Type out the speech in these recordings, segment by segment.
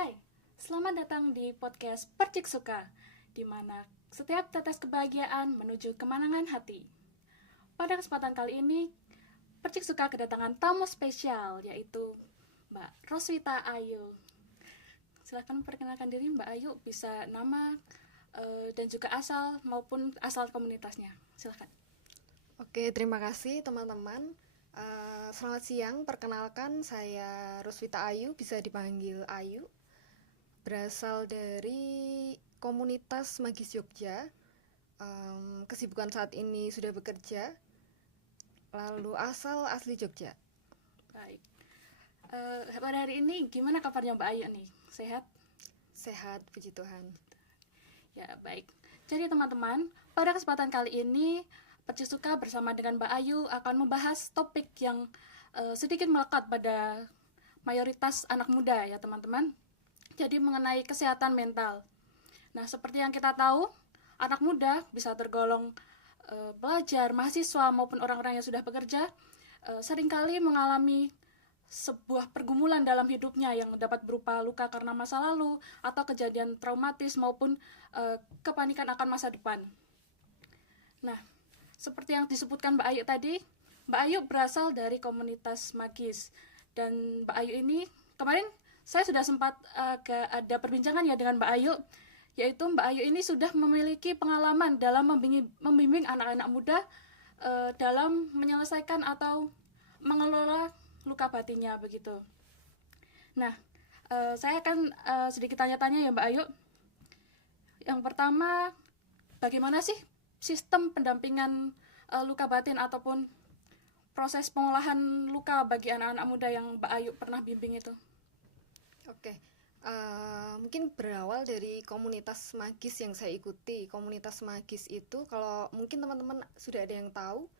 Hai, selamat datang di podcast Percik Suka, di mana setiap tetes kebahagiaan menuju kemenangan hati. Pada kesempatan kali ini, Percik Suka kedatangan tamu spesial, yaitu Mbak Roswita Ayu. Silahkan perkenalkan diri Mbak Ayu, bisa nama dan juga asal maupun asal komunitasnya. Silahkan. Oke, terima kasih teman-teman. Selamat siang, perkenalkan saya Roswita Ayu, bisa dipanggil Ayu. Berasal dari komunitas Magis Jogja. Kesibukan saat ini sudah bekerja, lalu asal asli Jogja. Baik. Pada hari ini gimana kabarnya Mbak Ayu nih? Sehat? Sehat, puji Tuhan. Ya, baik. Jadi teman-teman, pada kesempatan kali ini Percik Suka bersama dengan Mbak Ayu akan membahas topik yang sedikit melekat pada mayoritas anak muda ya teman-teman. Jadi mengenai kesehatan mental. Nah, seperti yang kita tahu, anak muda bisa tergolong pelajar, mahasiswa maupun orang-orang yang sudah bekerja seringkali mengalami sebuah pergumulan dalam hidupnya yang dapat berupa luka karena masa lalu atau kejadian traumatis maupun kepanikan akan masa depan. Nah, seperti yang disebutkan Mbak Ayu tadi, Mbak Ayu berasal dari komunitas Magis. Dan Mbak Ayu ini, kemarin saya sudah sempat ada perbincangan ya dengan Mbak Ayu, yaitu Mbak Ayu ini sudah memiliki pengalaman dalam membimbing anak-anak muda dalam menyelesaikan atau mengelola luka batinnya begitu. Nah, saya akan sedikit tanya-tanya ya Mbak Ayu. Yang pertama, bagaimana sih sistem pendampingan luka batin ataupun proses pengolahan luka bagi anak-anak muda yang Mbak Ayu pernah bimbing itu? Oke, mungkin berawal dari komunitas Magis yang saya ikuti. Komunitas Magis itu, kalau mungkin teman-teman sudah ada yang tahu,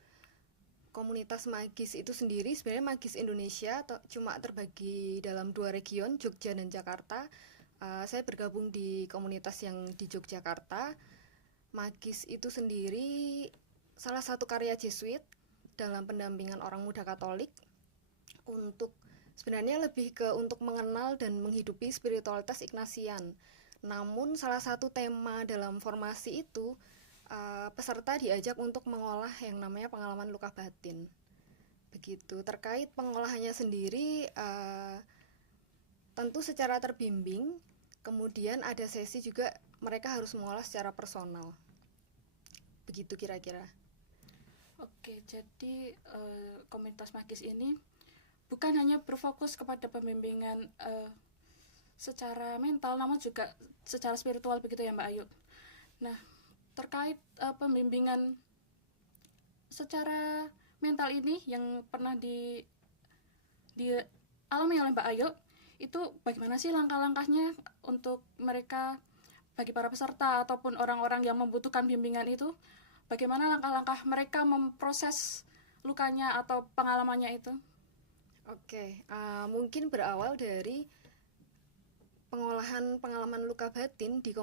komunitas Magis itu sendiri sebenarnya Magis Indonesia cuma terbagi dalam 2 region, Jogja dan Jakarta. Saya bergabung di komunitas yang di Yogyakarta. Magis itu sendiri salah satu karya Jesuit dalam pendampingan orang muda Katolik untuk sebenarnya lebih ke untuk mengenal dan menghidupi spiritualitas Ignatian. Namun salah satu tema dalam formasi itu peserta diajak untuk mengolah yang namanya pengalaman luka batin. Begitu. Terkait pengolahannya sendiri tentu secara terbimbing, kemudian ada sesi juga mereka harus mengolah secara personal. Begitu kira-kira. Oke, jadi komunitas Magis ini bukan hanya berfokus kepada pembimbingan secara mental, namun juga secara spiritual begitu ya Mbak Ayu. Nah, terkait pembimbingan secara mental ini yang pernah dialami oleh Mbak Ayu, itu bagaimana sih langkah-langkahnya untuk mereka, bagi para peserta ataupun orang-orang yang membutuhkan bimbingan itu, bagaimana langkah-langkah mereka memproses lukanya atau pengalamannya itu? Oke, mungkin berawal dari pengolahan pengalaman luka batin di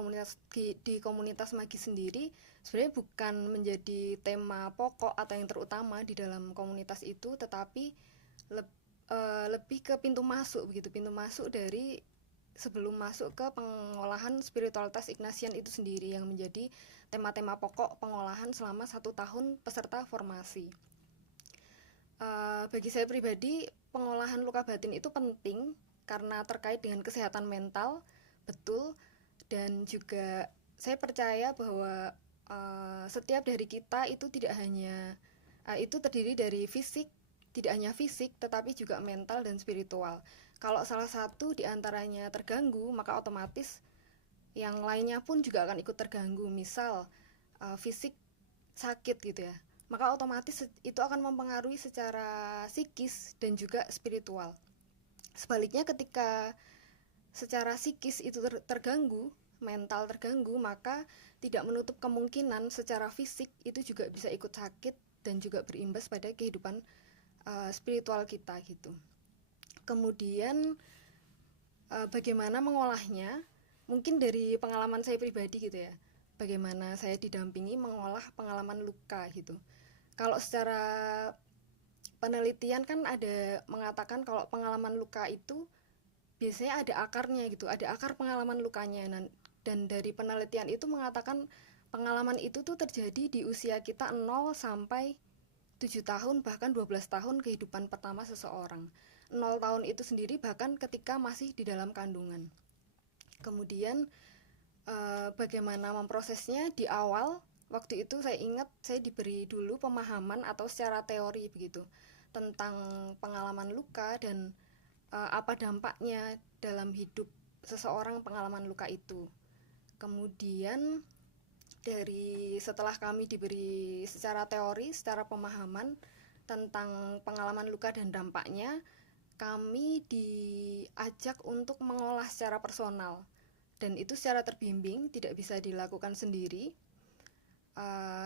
komunitas Magis sendiri sebenarnya bukan menjadi tema pokok atau yang terutama di dalam komunitas itu, tetapi lebih ke pintu masuk begitu, pintu masuk dari sebelum masuk ke pengolahan spiritualitas Ignatian itu sendiri yang menjadi tema-tema pokok pengolahan selama 1 tahun peserta formasi. Bagi saya pribadi, pengolahan luka batin itu penting karena terkait dengan kesehatan mental, betul, dan juga saya percaya bahwa setiap dari kita itu tidak hanya itu terdiri dari fisik, tidak hanya fisik, tetapi juga mental dan spiritual. Kalau salah satu diantaranya terganggu, maka otomatis yang lainnya pun juga akan ikut terganggu. Misal fisik sakit gitu ya, maka otomatis itu akan mempengaruhi secara psikis dan juga spiritual. Sebaliknya ketika secara psikis itu terganggu, mental terganggu, maka tidak menutup kemungkinan secara fisik itu juga bisa ikut sakit dan juga berimbas pada kehidupan spiritual kita gitu. Kemudian bagaimana mengolahnya? Mungkin dari pengalaman saya pribadi gitu ya. Bagaimana saya didampingi mengolah pengalaman luka gitu. Kalau secara penelitian kan ada mengatakan kalau pengalaman luka itu biasanya ada akarnya gitu, ada akar pengalaman lukanya. Dan dari penelitian itu mengatakan pengalaman itu tuh terjadi di usia kita 0 sampai 7 tahun bahkan 12 tahun kehidupan pertama seseorang. 0 tahun itu sendiri bahkan ketika masih di dalam kandungan. Kemudian bagaimana memprosesnya di awal, waktu itu saya ingat saya diberi dulu pemahaman atau secara teori begitu tentang pengalaman luka dan apa dampaknya dalam hidup seseorang pengalaman luka itu. Kemudian setelah kami diberi secara teori, secara pemahaman tentang pengalaman luka dan dampaknya, kami diajak untuk mengolah secara personal, dan itu secara terbimbing, tidak bisa dilakukan sendiri.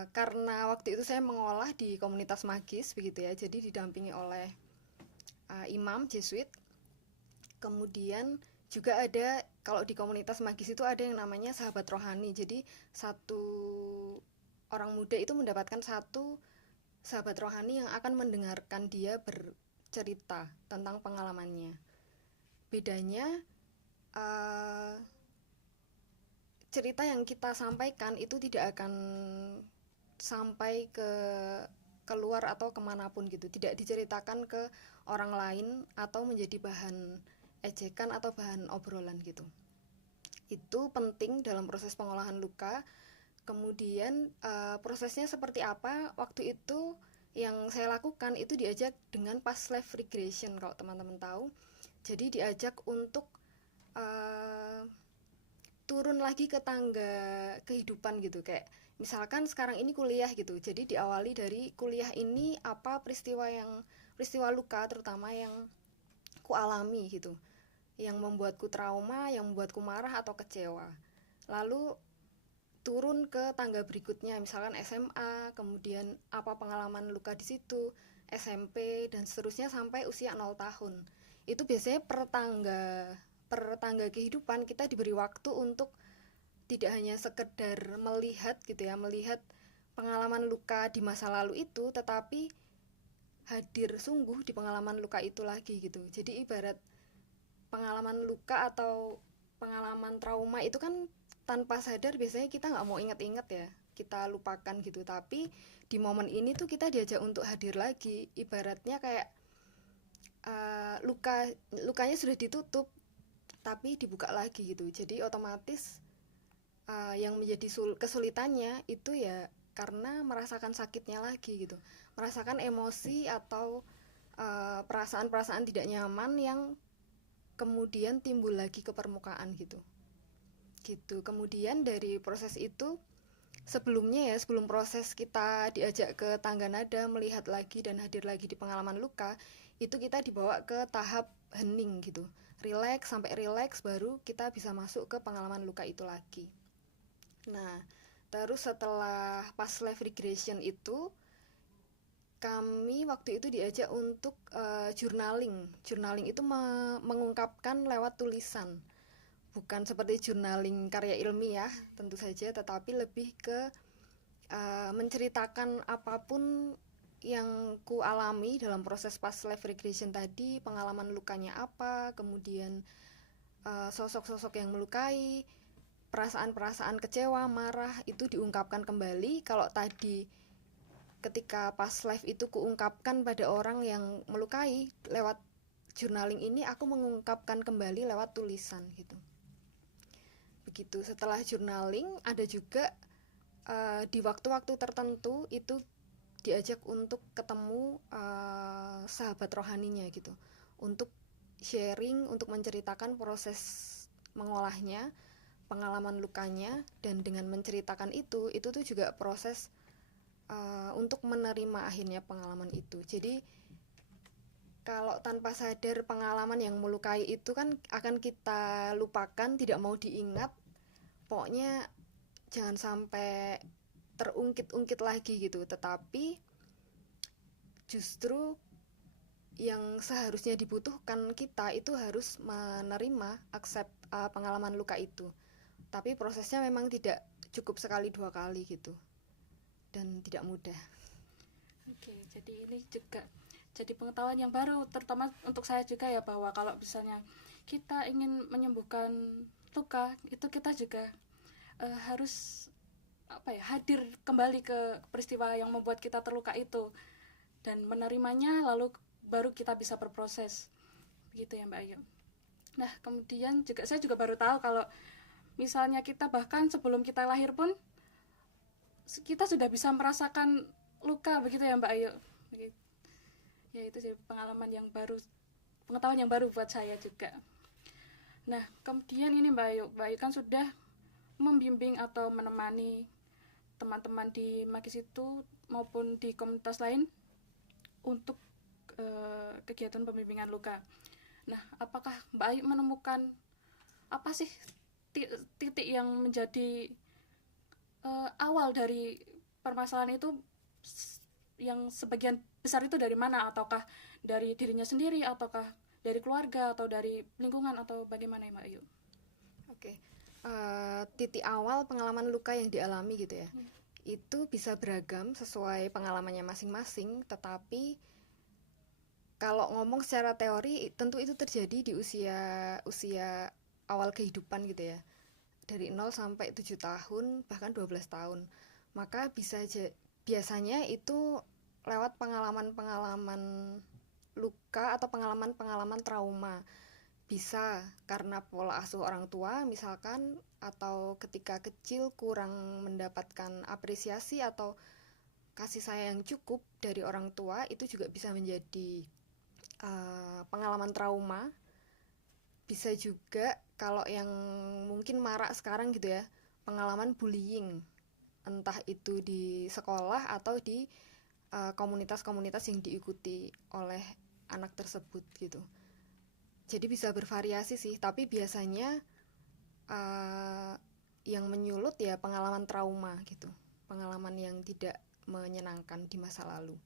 Karena waktu itu saya mengolah di komunitas magis begitu ya, jadi didampingi oleh imam Jesuit. Kemudian juga ada, kalau di komunitas magis itu ada yang namanya sahabat rohani. Jadi satu orang muda itu mendapatkan satu sahabat rohani yang akan mendengarkan dia bercerita tentang pengalamannya. Bedanya cerita yang kita sampaikan itu tidak akan sampai ke keluar atau kemanapun gitu, tidak diceritakan ke orang lain atau menjadi bahan ejekan atau bahan obrolan gitu. Itu penting dalam proses pengolahan luka. Kemudian prosesnya seperti apa? Waktu itu yang saya lakukan itu diajak dengan past life regression, kalau teman-teman tahu. Jadi diajak untuk turun lagi ke tangga kehidupan gitu, kayak misalkan sekarang ini kuliah gitu. Jadi diawali dari kuliah ini apa peristiwa luka terutama yang ku alami gitu, yang membuatku trauma, yang membuatku marah atau kecewa. Lalu turun ke tangga berikutnya, misalkan SMA, kemudian apa pengalaman luka di situ, SMP dan seterusnya sampai usia 0 tahun. Itu biasanya per tangga kehidupan kita diberi waktu untuk tidak hanya sekedar melihat gitu ya, melihat pengalaman luka di masa lalu itu, tetapi hadir sungguh di pengalaman luka itu lagi gitu. Jadi ibarat pengalaman luka atau pengalaman trauma itu kan tanpa sadar biasanya kita nggak mau inget-inget ya, kita lupakan gitu. Tapi di momen ini tuh kita diajak untuk hadir lagi, ibaratnya kayak lukanya sudah ditutup tapi dibuka lagi gitu. Jadi otomatis yang menjadi kesulitannya itu ya karena merasakan sakitnya lagi gitu, merasakan emosi atau perasaan-perasaan tidak nyaman yang kemudian timbul lagi ke permukaan gitu. Kemudian dari proses itu, sebelumnya ya, sebelum proses kita diajak ke tangga nada, melihat lagi dan hadir lagi di pengalaman luka, itu kita dibawa ke tahap hening gitu, relax, sampai relax baru kita bisa masuk ke pengalaman luka itu lagi. Nah, terus setelah past life regression itu, kami waktu itu diajak untuk journaling. Journaling itu mengungkapkan lewat tulisan, bukan seperti journaling karya ilmiah tentu saja, tetapi lebih ke menceritakan apapun yang ku alami dalam proses past life regression tadi, pengalaman lukanya apa, kemudian sosok-sosok yang melukai, perasaan-perasaan kecewa, marah itu diungkapkan kembali. Kalau tadi ketika past life itu kuungkapkan pada orang yang melukai, lewat journaling ini aku mengungkapkan kembali lewat tulisan gitu. Begitu. Setelah journaling ada juga di waktu-waktu tertentu itu diajak untuk ketemu sahabat rohaninya gitu, untuk sharing, untuk menceritakan proses mengolahnya, pengalaman lukanya. Dan dengan menceritakan itu tuh juga proses untuk menerima akhirnya pengalaman itu. Jadi kalau tanpa sadar pengalaman yang melukai itu kan akan kita lupakan, tidak mau diingat, pokoknya jangan sampai terungkit-ungkit lagi gitu. Tetapi justru yang seharusnya dibutuhkan kita itu harus menerima, accept pengalaman luka itu. Tapi prosesnya memang tidak cukup sekali 2 kali gitu, dan tidak mudah. Oke, jadi ini juga jadi pengetahuan yang baru, terutama untuk saya juga ya, bahwa kalau misalnya kita ingin menyembuhkan luka, itu kita juga harus hadir kembali ke peristiwa yang membuat kita terluka itu dan menerimanya, lalu baru kita bisa berproses, begitu ya Mbak Ayu. Nah kemudian juga saya juga baru tahu kalau misalnya kita bahkan sebelum kita lahir pun kita sudah bisa merasakan luka, begitu ya Mbak Ayu. Begitu. Ya itu jadi pengalaman yang baru, pengetahuan yang baru buat saya juga. Nah kemudian ini Mbak Ayu kan sudah membimbing atau menemani teman-teman di Magis itu maupun di komunitas lain untuk kegiatan pembimbingan luka. Nah, apakah Mbak Ayu menemukan apa sih titik yang menjadi awal dari permasalahan itu, yang sebagian besar itu dari mana? Ataukah dari dirinya sendiri, ataukah dari keluarga, atau dari lingkungan, atau bagaimana ya Mbak Ayu? Oke. Titik awal pengalaman luka yang dialami gitu ya, itu bisa beragam sesuai pengalamannya masing-masing, tetapi kalau ngomong secara teori tentu itu terjadi di usia awal kehidupan gitu ya, dari 0 sampai 7 tahun bahkan 12 tahun. Maka biasanya itu lewat pengalaman-pengalaman luka atau pengalaman-pengalaman trauma. Bisa karena pola asuh orang tua misalkan, atau ketika kecil kurang mendapatkan apresiasi atau kasih sayang cukup dari orang tua, itu juga bisa menjadi pengalaman trauma. Bisa juga kalau yang mungkin marak sekarang gitu ya, pengalaman bullying, entah itu di sekolah atau di komunitas-komunitas yang diikuti oleh anak tersebut gitu. Jadi bisa bervariasi sih, tapi biasanya yang menyulut ya pengalaman trauma gitu, pengalaman yang tidak menyenangkan di masa lalu.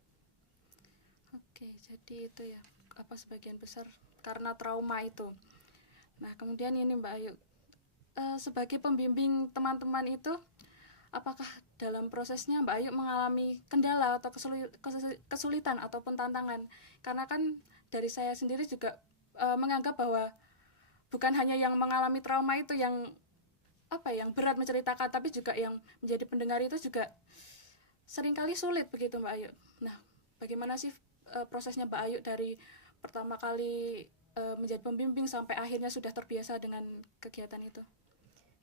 Oke, jadi itu ya, sebagian besar karena trauma itu. Nah kemudian ini Mbak Ayu, sebagai pembimbing teman-teman itu, apakah dalam prosesnya Mbak Ayu mengalami kendala atau kesulitan ataupun tantangan? Karena kan dari saya sendiri juga menganggap bahwa bukan hanya yang mengalami trauma itu yang yang berat menceritakan, tapi juga yang menjadi pendengar itu juga seringkali sulit, begitu Mbak Ayu. Nah bagaimana sih prosesnya Mbak Ayu dari pertama kali menjadi pembimbing sampai akhirnya sudah terbiasa dengan kegiatan itu?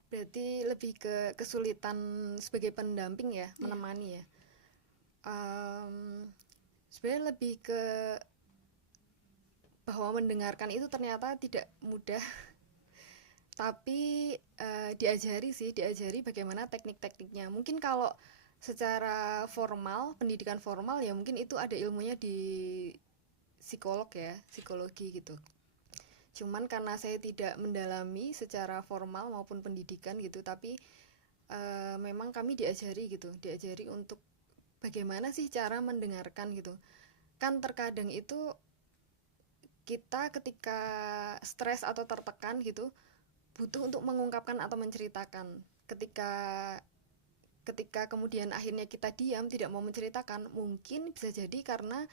Berarti lebih ke kesulitan sebagai pendamping ya, menemani ya. Sebenarnya lebih ke bahwa mendengarkan itu ternyata tidak mudah. Tapi diajari bagaimana teknik-tekniknya. Mungkin kalau secara formal, pendidikan formal ya mungkin itu ada ilmunya di psikologi gitu. Cuman karena saya tidak mendalami secara formal maupun pendidikan gitu, tapi memang kami diajari untuk bagaimana sih cara mendengarkan gitu. Kan terkadang itu kita ketika stres atau tertekan gitu butuh untuk mengungkapkan atau menceritakan. Ketika kemudian akhirnya kita diam, tidak mau menceritakan, mungkin bisa jadi karena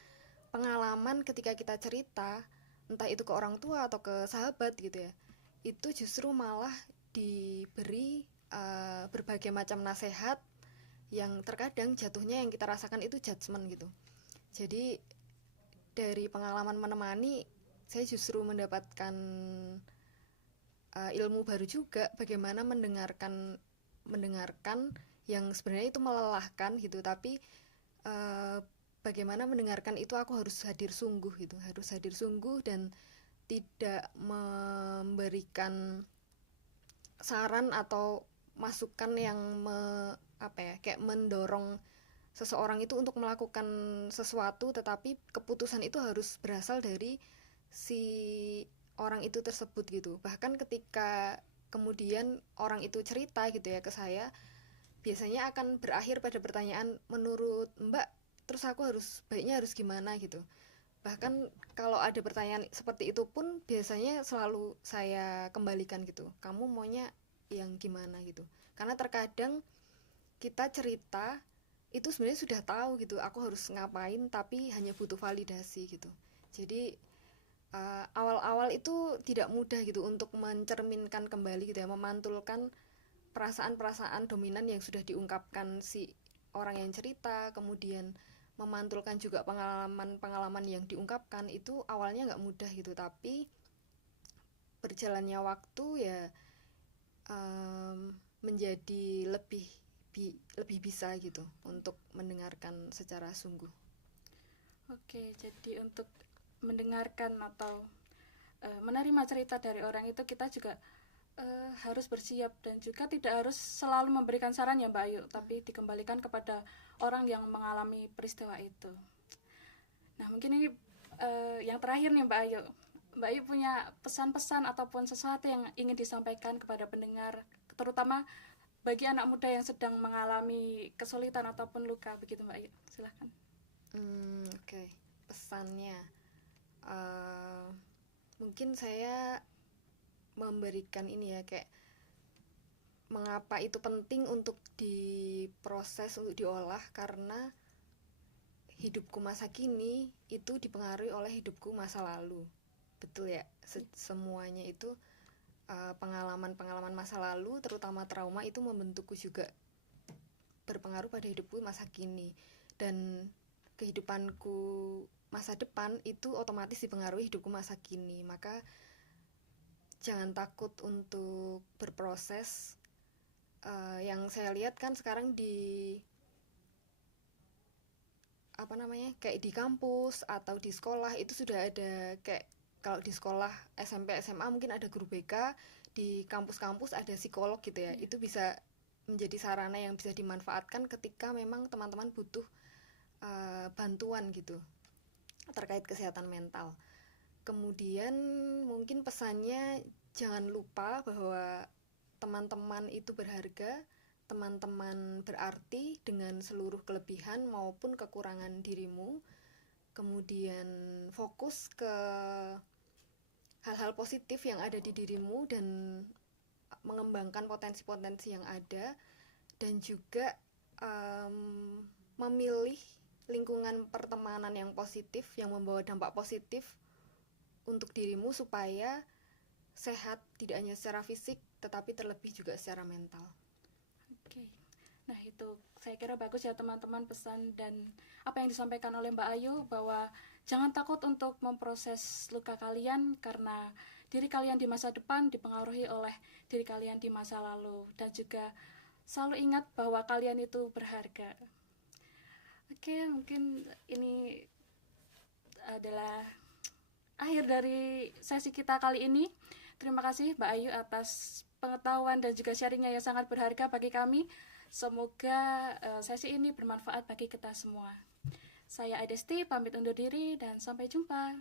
pengalaman ketika kita cerita, entah itu ke orang tua atau ke sahabat gitu ya, itu justru malah diberi berbagai macam nasihat yang terkadang jatuhnya yang kita rasakan itu judgement gitu. Jadi dari pengalaman menemani, saya justru mendapatkan ilmu baru juga, bagaimana mendengarkan yang sebenarnya itu melelahkan gitu, tapi bagaimana mendengarkan itu aku harus hadir sungguh gitu, dan tidak memberikan saran atau masukan yang kayak mendorong seseorang itu untuk melakukan sesuatu, tetapi keputusan itu harus berasal dari si orang itu tersebut gitu. Bahkan ketika kemudian orang itu cerita gitu ya ke saya, biasanya akan berakhir pada pertanyaan, menurut Mbak, terus aku baiknya harus gimana gitu. Bahkan kalau ada pertanyaan seperti itu pun biasanya selalu saya kembalikan gitu, kamu maunya yang gimana gitu. Karena terkadang kita cerita itu sebenarnya sudah tahu gitu, aku harus ngapain, tapi hanya butuh validasi gitu. Jadi awal-awal itu tidak mudah gitu untuk mencerminkan kembali gitu ya, memantulkan perasaan-perasaan dominan yang sudah diungkapkan si orang yang cerita, kemudian memantulkan juga pengalaman-pengalaman yang diungkapkan itu awalnya nggak mudah gitu, tapi berjalannya waktu ya menjadi lebih bisa gitu untuk mendengarkan secara sungguh. Oke, jadi untuk mendengarkan atau menerima cerita dari orang itu kita juga harus bersiap dan juga tidak harus selalu memberikan saran ya Mbak Ayu, tapi dikembalikan kepada orang yang mengalami peristiwa itu. Nah mungkin ini yang terakhir nih Mbak Ayu. Mbak Ayu punya pesan-pesan ataupun sesuatu yang ingin disampaikan kepada pendengar, terutama bagi anak muda yang sedang mengalami kesulitan ataupun luka begitu Mbak Ayu. Silahkan. Oke. Pesannya, eh, mungkin saya memberikan ini ya, kayak mengapa itu penting untuk diproses, untuk diolah, karena hidupku masa kini itu dipengaruhi oleh hidupku masa lalu. Betul ya, semuanya itu pengalaman-pengalaman masa lalu, terutama trauma, itu membentukku juga, berpengaruh pada hidupku masa kini, dan kehidupanku masa depan itu otomatis dipengaruhi hidupku masa kini. Maka jangan takut untuk berproses. Yang saya lihat kan sekarang di apa namanya, kayak di kampus atau di sekolah itu sudah ada, kayak kalau di sekolah SMP SMA mungkin ada guru BK, di kampus-kampus ada psikolog gitu ya. Itu bisa menjadi sarana yang bisa dimanfaatkan ketika memang teman-teman butuh bantuan gitu terkait kesehatan mental. Kemudian mungkin pesannya, jangan lupa bahwa teman-teman itu berharga, teman-teman berarti dengan seluruh kelebihan maupun kekurangan dirimu. Kemudian fokus ke hal-hal positif yang ada di dirimu dan mengembangkan potensi-potensi yang ada, dan juga memilih lingkungan pertemanan yang positif, yang membawa dampak positif untuk dirimu supaya sehat, tidak hanya secara fisik tetapi terlebih juga secara mental. Oke. Nah, itu saya kira bagus ya teman-teman, pesan dan apa yang disampaikan oleh Mbak Ayu, bahwa jangan takut untuk memproses luka kalian karena diri kalian di masa depan dipengaruhi oleh diri kalian di masa lalu, dan juga selalu ingat bahwa kalian itu berharga. Oke, mungkin ini adalah akhir dari sesi kita kali ini. Terima kasih Mbak Ayu atas pengetahuan dan juga sharingnya yang sangat berharga bagi kami. Semoga sesi ini bermanfaat bagi kita semua. Saya Adesti, pamit undur diri dan sampai jumpa.